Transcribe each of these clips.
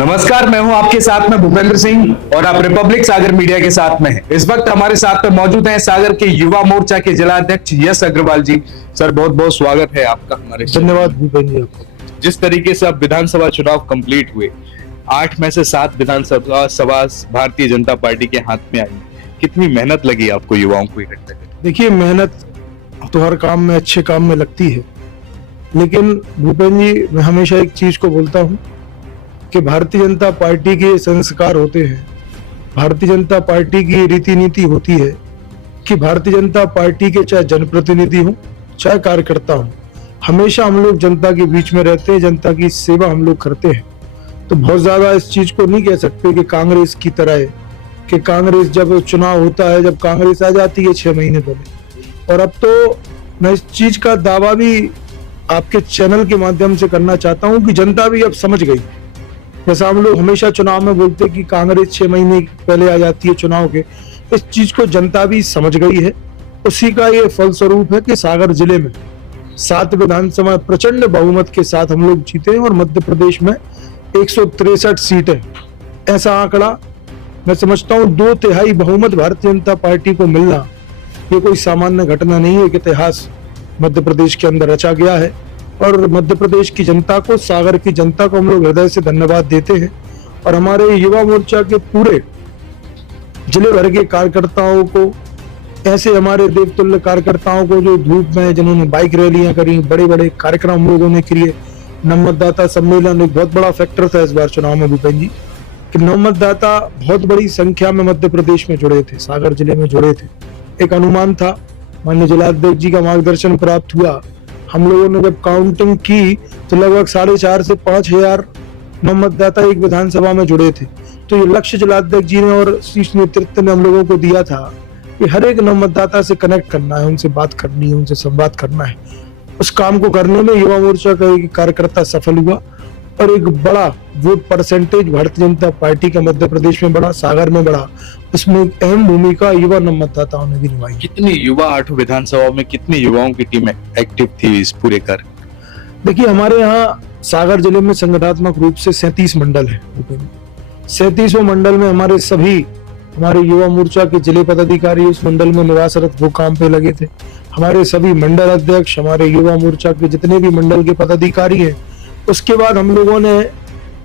नमस्कार, मैं हूं आपके साथ में भूपेंद्र सिंह और आप रिपब्लिक सागर मीडिया के साथ में हैं। इस वक्त हमारे साथ में मौजूद हैं सागर के युवा मोर्चा के जिला अध्यक्ष यश अग्रवाल जी। सर, बहुत बहुत स्वागत है आपका हमारे। धन्यवाद भूपेंद्र जी आपको। जिस तरीके से अब विधानसभा चुनाव कंप्लीट हुए, 8 में से 7 विधानसभा भारतीय जनता पार्टी के हाथ में आई, कितनी मेहनत लगी आपको युवाओं को इकट्ठा करने? देखिए, मेहनत तो हर काम में, अच्छे काम में लगती है, लेकिन भूपेंद्र जी मैं हमेशा एक चीज को बोलता हूँ कि भारतीय जनता पार्टी के संस्कार होते हैं, भारतीय जनता पार्टी की रीति नीति होती है कि भारतीय जनता पार्टी के चाहे जनप्रतिनिधि हो चाहे कार्यकर्ता हो, हमेशा हम लोग जनता के बीच में रहते हैं, जनता की सेवा हम लोग करते हैं। तो बहुत ज्यादा इस चीज को नहीं कह सकते कि कांग्रेस की तरह है कि कांग्रेस जब चुनाव होता है, जब कांग्रेस आ जाती है 6 महीने पहले। और अब तो मैं इस चीज का दावा भी आपके चैनल के माध्यम से करना चाहता हूं कि जनता भी अब समझ गई। जैसा हम लोग हमेशा चुनाव में बोलते कि कांग्रेस 6 महीने पहले आ जाती है चुनाव के, इस चीज को जनता भी समझ गई है। उसी का ये फलस्वरूप है कि सागर जिले में 7 विधानसभा प्रचंड बहुमत के साथ हम लोग जीते हैं और मध्य प्रदेश में 163 सीटें। ऐसा आंकड़ा मैं समझता हूँ 2/3 बहुमत भारतीय जनता पार्टी को मिलना ये कोई सामान्य घटना नहीं है, एक इतिहास मध्य प्रदेश के अंदर रचा गया है। और मध्य प्रदेश की जनता को, सागर की जनता को हम लोग हृदय से धन्यवाद देते हैं। और हमारे युवा मोर्चा के पूरे जिले भर के कार्यकर्ताओं को, ऐसे हमारे देवतुल्य कार्यकर्ताओं को जो धूप में, जिन्होंने बाइक रैलियां करी, बड़े बड़े कार्यक्रम हम लोगों ने किए। नवमतदाता सम्मेलन एक बहुत बड़ा फैक्टर था इस बार चुनाव में भूपेंद्र जी, कि नवमतदाता बहुत बड़ी संख्या में मध्य प्रदेश में जुड़े थे, सागर जिले में जुड़े थे। एक अनुमान था, माननीय जिलाध्यक्ष जी का मार्गदर्शन प्राप्त हुआ। हम लोगों ने जब काउंटिंग की तो लगभग 4,500 से 5,000 नवमतदाता एक विधानसभा में जुड़े थे। तो ये लक्ष्य जिलाध्यक्ष जी ने और शीर्ष नेतृत्व ने हम लोगों को दिया था कि हर एक नवमतदाता से कनेक्ट करना है, उनसे बात करनी है, उनसे संवाद करना है। उस काम को करने में युवा मोर्चा का एक कार्यकर्ता सफल हुआ और एक बड़ा vote percentage Bharatiya Janata party का मध्य प्रदेश में बढ़ा, सागर में बढ़ा। उसमें एक अहम भूमिका युवा नवमतदाताओं ने भी निभाई। कितनी युवा 8 विधानसभाओं में कितनी युवाओं की टीम एक्टिव थी इस पूरे कार्य? देखिए, हमारे यहाँ सागर जिले में संगठनात्मक रूप से 37 मंडल है। 37वें मंडल में हमारे युवा मोर्चा के जिले पदाधिकारी उस मंडल में निवासरत वो काम पे लगे थे। हमारे सभी मंडल अध्यक्ष, हमारे युवा मोर्चा के जितने भी मंडल के पदाधिकारी हैं। उसके बाद हम लोगों ने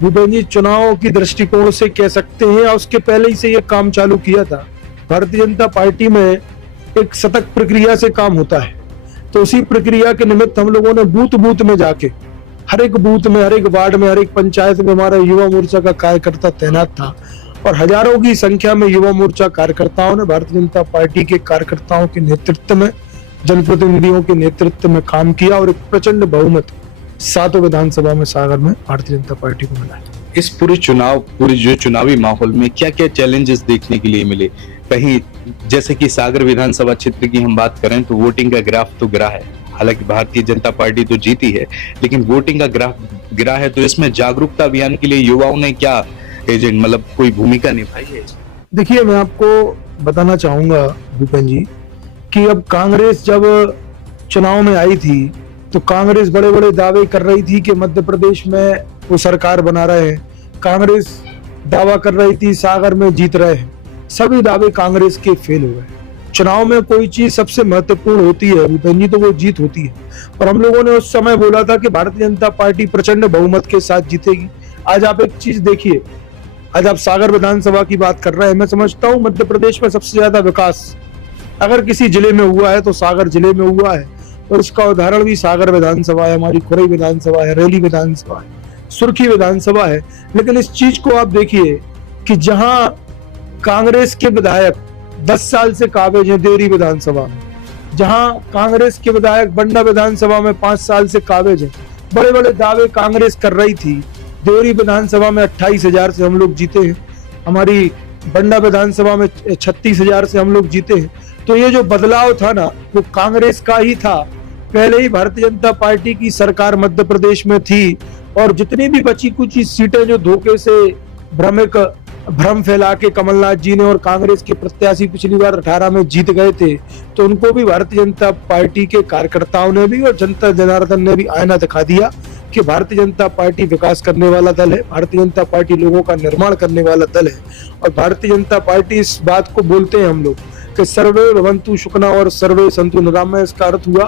भूपेंद्र जी चुनाव की दृष्टिकोण से कह सकते हैं, और उसके पहले ही से ये काम चालू किया था। भारतीय जनता पार्टी में एक सतत प्रक्रिया से काम होता है, तो उसी प्रक्रिया के निमित्त हम लोगों ने बूथ बूथ में जाके, हर एक बूथ में, हर एक वार्ड में, हर एक पंचायत में हमारा युवा मोर्चा का कार्यकर्ता तैनात था। और हजारों की संख्या में युवा मोर्चा कार्यकर्ताओं ने भारतीय जनता पार्टी के कार्यकर्ताओं के नेतृत्व में, जनप्रतिनिधियों के नेतृत्व में काम किया और एक प्रचंड बहुमत 7 विधानसभा में सागर में भारतीय जनता पार्टी को मिला है। इस पूरे जो चुनावी माहौल में क्या क्या चैलेंजेस देखने के लिए मिले? कहीं जैसे कि सागर विधानसभा क्षेत्र की हम बात करें तो वोटिंग का ग्राफ तो गिरा है, हालांकि भारतीय जनता पार्टी तो जीती है, लेकिन वोटिंग का ग्राफ गिरा है। तो इसमें जागरूकता अभियान के लिए युवाओं ने क्या एजेंट, मतलब कोई भूमिका निभाई है? देखिए, मैं आपको बताना चाहूंगा भूपेंद्र जी कि अब कांग्रेस जब चुनाव में आई थी तो कांग्रेस बड़े बड़े दावे कर रही थी कि मध्य प्रदेश में वो सरकार बना रहे हैं। कांग्रेस दावा कर रही थी सागर में जीत रहे हैं। सभी दावे कांग्रेस के फेल हो गए। चुनाव में कोई चीज सबसे महत्वपूर्ण होती है भूपेंद्र जी, तो वो जीत होती है। और हम लोगों ने उस समय बोला था कि भारतीय जनता पार्टी प्रचंड बहुमत के साथ जीतेगी। आज आप एक चीज देखिए, आज आप सागर विधानसभा की बात कर रहे हैं। मैं समझता हूँ मध्य प्रदेश में सबसे ज्यादा विकास अगर किसी जिले में हुआ है तो सागर जिले में हुआ है। और इसका उदाहरण भी सागर विधानसभा है, हमारी खुरई विधानसभा है, रेली विधानसभा है, सुर्खी विधानसभा है। लेकिन इस चीज को आप देखिए कि जहां कांग्रेस के विधायक 10 साल से काबिज हैं देवरी विधानसभा में, जहां कांग्रेस के विधायक बंडा विधानसभा में 5 साल से काबिज हैं, बड़े बड़े दावे कांग्रेस कर रही थी। देवरी विधानसभा में 28,000 से हम लोग जीते हैं, हमारी बंडा विधानसभा में 36,000 से हम लोग जीते हैं। तो ये जो बदलाव था ना, वो कांग्रेस का ही था। पहले ही भारतीय जनता पार्टी की सरकार मध्य प्रदेश में थी और जितनी भी बची कुछ सीटें जो धोखे से भ्रम फैला के कमलनाथ जी ने और कांग्रेस के प्रत्याशी पिछली बार 18 में जीत गए थे, तो उनको भी भारतीय जनता पार्टी के कार्यकर्ताओं ने भी और जनता जनार्दन ने भी आईना दिखा दिया कि भारतीय जनता पार्टी विकास करने वाला दल है, भारतीय जनता पार्टी लोगों का निर्माण करने वाला दल है। और भारतीय जनता पार्टी इस बात को बोलते हैं हम लोग कि सर्वे भवन्तु सुखिनः और सर्वे सन्तु निरामय। इसका अर्थ हुआ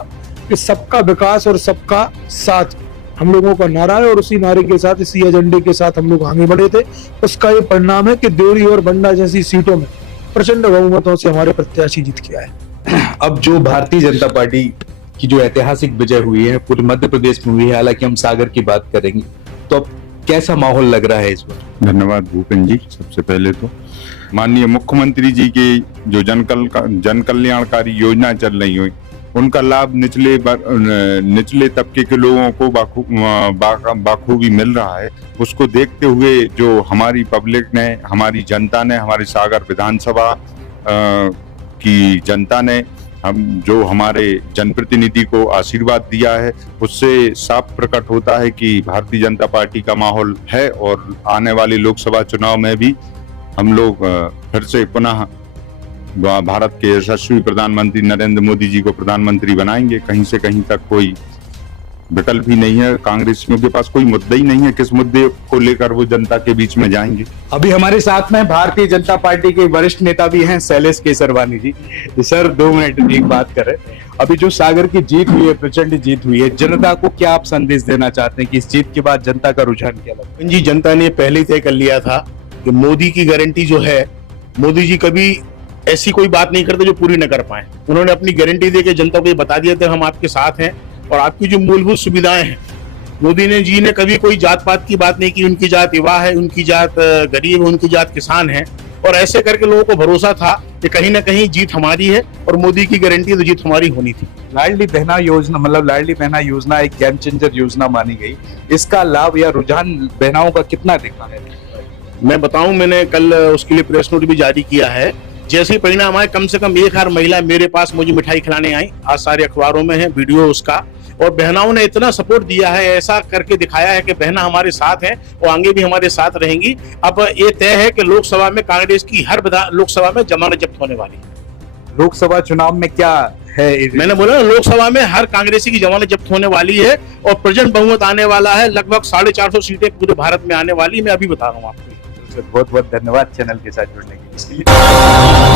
कि सबका विकास और सबका साथ हम लोगों का नारा है, और उसी नारे के साथ, इसी एजेंडे के साथ हम लोग आगे बढ़े थे। उसका ये परिणाम है कि देवरी और बंडा जैसी सीटों में प्रचंड बहुमतों से हमारे प्रत्याशी जीत के आए। अब जो भारतीय जनता पार्टी की जो ऐतिहासिक विजय हुई है पूरे मध्य प्रदेश में हुई है, हालांकि हम सागर की बात करेंगे, तो अब कैसा माहौल लग रहा है इस बार? धन्यवाद भूपेंद्र जी। सबसे पहले तो माननीय मुख्यमंत्री जी की जो जन कल्याणकारी योजना चल रही हुई, उनका लाभ निचले तबके के लोगों को बाखूबी मिल रहा है। उसको देखते हुए जो हमारी पब्लिक ने, हमारी जनता ने, हमारी सागर विधानसभा की जनता ने जो हमारे जनप्रतिनिधि को आशीर्वाद दिया है, उससे साफ प्रकट होता है कि भारतीय जनता पार्टी का माहौल है। और आने वाले लोकसभा चुनाव में भी हम लोग फिर से पुनः भारत के यशस्वी प्रधानमंत्री नरेंद्र मोदी जी को प्रधानमंत्री बनाएंगे। कहीं से कहीं तक कोई विकल्प ही नहीं है। कांग्रेसियों के पास कोई मुद्दा ही नहीं है किस मुद्दे को लेकर वो जनता के बीच में जाएंगे। अभी हमारे साथ में भारतीय जनता पार्टी के वरिष्ठ नेता भी हैं, शैलेश केसरवानी जी। सर 2 मिनट एक बात करें, अभी जो सागर की जीत हुई है, प्रचंड जीत हुई है, जनता को क्या आप संदेश देना चाहते हैं कि इस जीत के बाद जनता का रुझान क्या लगता है? जी, जनता ने पहले तय कर लिया था कि मोदी की गारंटी जो है, मोदी जी कभी ऐसी कोई बात नहीं करते जो पूरी न कर पाए। उन्होंने अपनी गारंटी देकर जनता को ये बता दिया था हम आपके साथ हैं, और आपकी जो मूलभूत सुविधाएं हैं, मोदी जी ने कभी कोई जात पात की बात नहीं की। उनकी जात युवा है, उनकी जात गरीब है, उनकी जात किसान है, और ऐसे करके लोगों को भरोसा था कि कहीं ना कहीं जीत हमारी है, और मोदी की गारंटी तो जीत हमारी होनी थी। लाडली बहना योजना, मतलब लाडली बहना योजना एक गेम चेंजर योजना मानी गई। इसका लाभ या रुझान बहनाओं का कितना दिखा है? मैं बताऊं, मैंने कल उसके लिए प्रेस नोट भी जारी किया है। जैसे ही परिणाम आए, कम से कम 1000 महिला मेरे पास मुझे मिठाई खिलाने आई। आज सारे अखबारों में है वीडियो उसका, और बहनाओं ने इतना सपोर्ट दिया है, ऐसा करके दिखाया है कि बहना हमारे साथ हैं और आगे भी हमारे साथ रहेंगी। अब ये तय है कि लोकसभा में कांग्रेस की हर लोकसभा में जमानत जब्त होने वाली है। लोकसभा चुनाव में क्या है? मैंने बोला लोकसभा में हर कांग्रेसी की जमानत जब्त होने वाली है, और प्रचंड बहुमत आने वाला है। लगभग 450 सीटें पूरे भारत में आने वाली, मैं अभी बता रहा हूँ आपको। बहुत बहुत धन्यवाद चैनल के साथ जुड़ने के लिए।